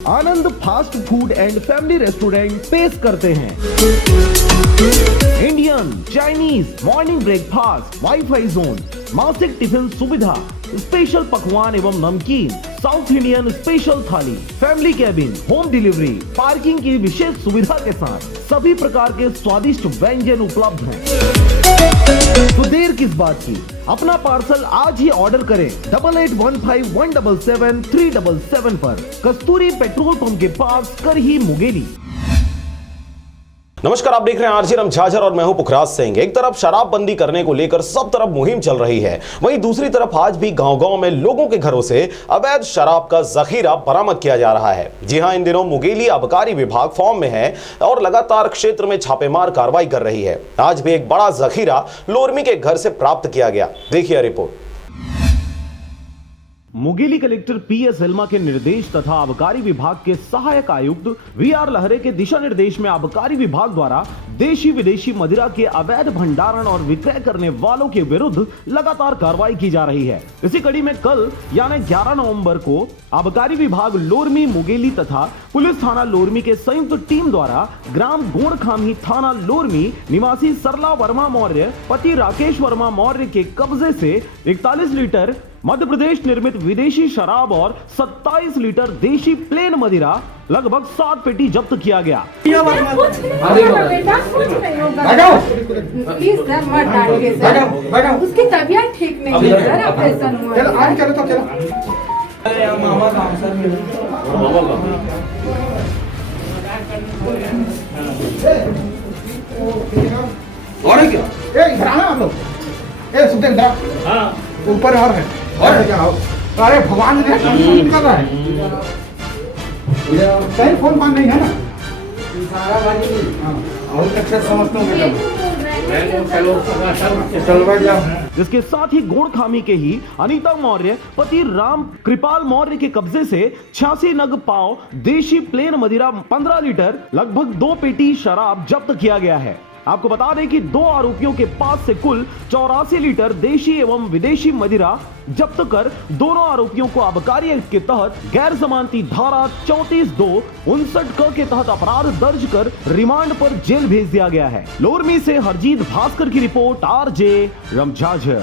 Anand fast food and family restaurant पेश करते हैं Indian, Chinese, morning breakfast, wifi zone, मासिक टिफिन सुविधा, स्पेशल पकवान एवं नमकीन, साउथ इंडियन स्पेशल थाली, family cabin, home delivery, parking की विशेष सुविधा के साथ सभी प्रकार के स्वादिष्ट व्यंजन उपलब्ध हैं। तो देर किस बात की, अपना पार्सल आज ही ऑर्डर करें 8815177377 पर, कस्तूरी पेट्रोल पंप के पास, करही, मुंगेली। नमस्कार, आप देख रहे हैं आरजे रमझाझर और मैं हूं पुखराज सिंह। एक तरफ शराबबंदी करने को लेकर सब तरफ मुहिम चल रही है, वहीं दूसरी तरफ आज भी गांव-गांव में लोगों के घरों से अवैध शराब का जखीरा बरामद किया जा रहा है। जी हां, इन दिनों मुंगेली आबकारी विभाग फॉर्म में है और लगातार क्षेत्र में छापेमार कार्रवाई कर रही है। आज भी एक बड़ा जखीरा लोरमी के घर से प्राप्त किया गया। देखिए report. Mungeli collector PS Elma के निर्देश तथा आबकारी विभाग के सहायक आयुक्त वीआर लहरे के दिशा निर्देश में आबकारी विभाग द्वारा देशी विदेशी मदिरा के अवैध भंडारण और विक्रय करने वालों के विरुद्ध लगातार कार्रवाई की जा रही है। इसी कड़ी में कल यानी 11 नवंबर को आबकारी विभाग लोरमी, मुंगेली तथा पुलिस थाना लोरमी के संयुक्त टीम द्वारा ग्राम गोड़खामी थाना लोरमी निवासी सरला वर्मा मौर्य पति राकेश वर्मा मौर्य के कब्जे से 41 लीटर मध्य प्रदेश निर्मित विदेशी शराब और 27 लीटर देशी प्लेन मदिरा लगभग 7 पेटी जब्त किया गया। प्लीज सर, मत डांटिए सर, उसकी तबीयत ठीक नहीं है सर, ऑपरेशन हुआ है। चलो चलो तो चलो। मामा काम सर और क्या? इधर आना आप लोग। सुखदेव इधर। हाँ। ऊपर और है। और क्या हो? अरे भगवान ने निकल रहा है। कहीं फोन मान नहीं है ना? सारा बाजी। हाँ। और अच्छा समझता हूँ बेटा। जिसके साथ ही गोड़खामी के ही अनीता मौर्य पति राम कृपाल मौर्य के कब्जे से 86 नग पाव देशी प्लेन मदिरा 15 लीटर लगभग 2 पेटी शराब जब्त किया गया है। आपको बता दें कि 2 आरोपियों के पास से कुल 84 लीटर देशी एवं विदेशी मदिरा जब्त कर दोनों आरोपियों को आबकारी एक्ट के तहत गैर जमानती धारा 34(2)(59) के तहत अपराध दर्ज कर रिमांड पर जेल भेज दिया गया है। लोरमी से हरजीत भास्कर की रिपोर्ट, आरजे रमझाझर।